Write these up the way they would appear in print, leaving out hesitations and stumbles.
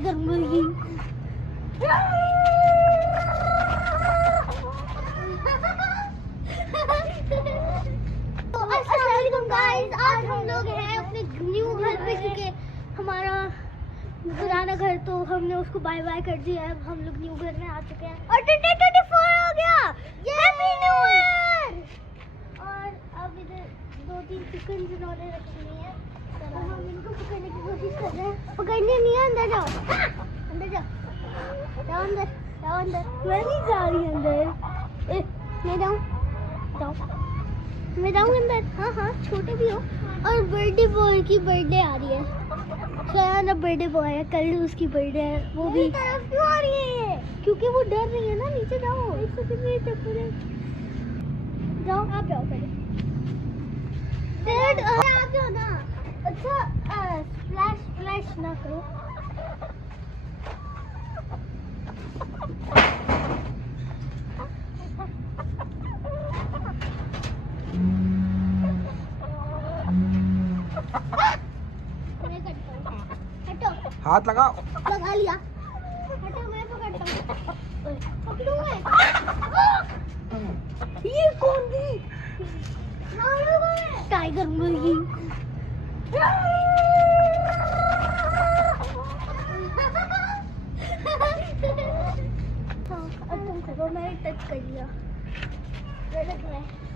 Tiger मुर्गी। तो अस्सलाम गाइस, आज हम लोग हैं अपने न्यू घर पे क्योंकि हमारा पुराना घर तो हमने उसको बाय बाय कर दिया है। अब हम लोग न्यू घर में आ चुके हैं और 2024 हो गया। Happy new year. और अब इधर 2-3 चिकन जिन्होंने रखी हुई है तो हम इनको पकड़ने की कोशिश कर रहे हैं। पकड़ने नहीं है, अंदर जाओ, अंदर जाओ, जाओ अंदर, जाओ अंदर। मैं नहीं जा रही अंदर। मैं जाऊँ, जाओ, मैं जाऊँ अंदर। हाँ हाँ, छोटे भी हो। और बर्थडे बॉय की बर्थडे आ रही है। शयान अब बर्थडे बॉय है, कल उसकी बर्थडे है। वो भी तरफ क्यों आ रही है? क्योंकि वो डर रही है ना। नीचे जाओ, जाओ, आप जाओ पहले। आप जाओ ना। अच्छा, स्प्लैश ना करो। हाथ लगाओ। लगा लिया। हटो, मैं पकड़ता हूँ। पकड़ो मैं। ये कौन थी? टाइगर मुर्गी। अब तुम करो, मैंने टच कर लिया।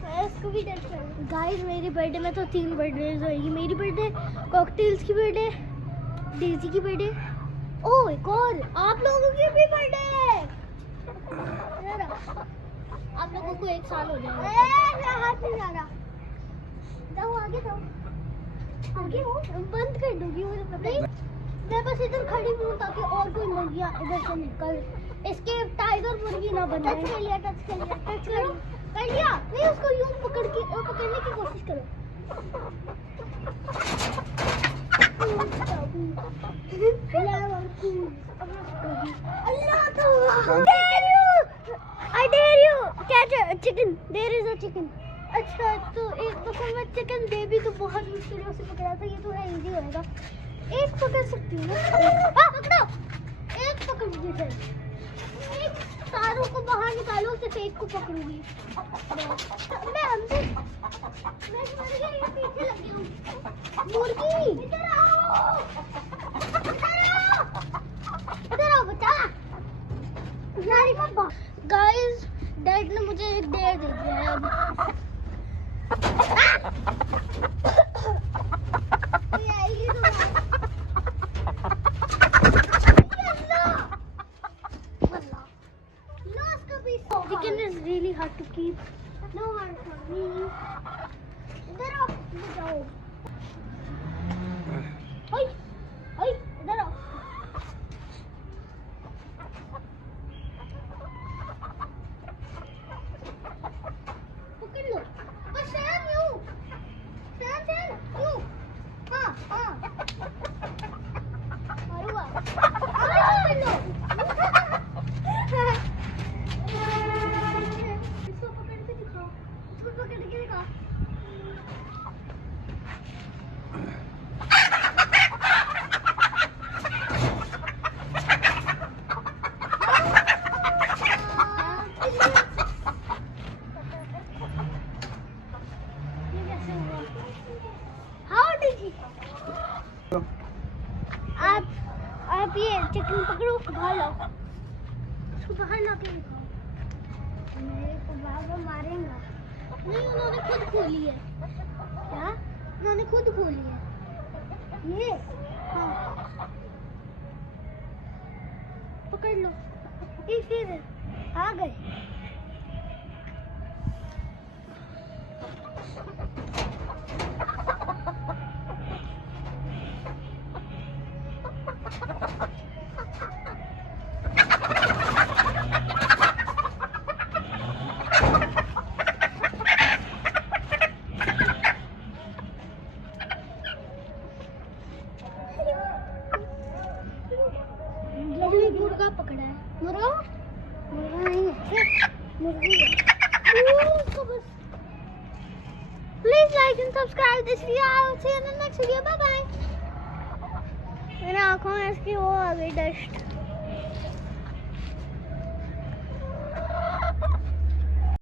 मैं उसको भी टच कर। गाइस, मेरी बर्थडे में तो 3 बर्थडे होगी। मेरी बर्थडे, कॉकटेल्स की बर्थडे, डेजी की बर्थडे, ओह एक और आप लोगों की भी बर्थडे है। आप लोगों को 1 साल हो जाएगा। मेरा हाथ नहीं जा रहा। जाओ आगे, जाओ आगे। हो बंद कर दूंगी, मुझे पता है। मैं बस इधर खड़ी हूँ ताकि और कोई मुर्गियाँ इधर से निकल एस्केप टाइगर मुर्गी ना बन जाए। टच कर लिया, टच कर लिया, टच कर लिया। नहीं, उसको यूं पकड़ने की कोशिश करो। I dare you catch a chicken. There is a chicken. अच्छा, तो एक दफा मैं चिकन बेबी तो बहुत मुश्किलों से पकड़ा था। ये थोड़ा इजी होएगा। एक पकड़ सकती हूँ ना। पकड़ो, एक पकड़ लीजिए। एक तारों को बाहर निकालो, सिर्फ एक को पकड़ूंगी मैं। अंदर मैं पीछे लगी हूँ। मुर्गी इधर आओ, इधर आओ बच्चा। गाइस, डैड ने मुझे एक डेयर दे दिया है। Chicken is really hard to keep. No hard for me. इधर आओ, इधर आओ। ओए, ओए, इधर आओ। पकड़ लो। और शयान यूं, शयान यूं। हाँ हाँ। अरे वाह। पकड़ लो। इसको पकड़ के दिखाओ, इसको पकड़ के दिखाओ। आप ये चिकन पकड़ो, बाहर लाओ, उसको बाहर ला के दिखाओ। मेरे को बाबा मारेगा। नहीं, उन्होंने खुद खोली है। क्या? उन्होंने खुद खोली है ये। हाँ, पकड़ लो। फिर आ गए। मुर्गा पकड़ा है। मुर्गा नहीं है, मुर्गी है। Please like and subscribe this video. I will see you in the next video. Bye bye. मेरे आंखों में इसकी वो आ गई डस्ट।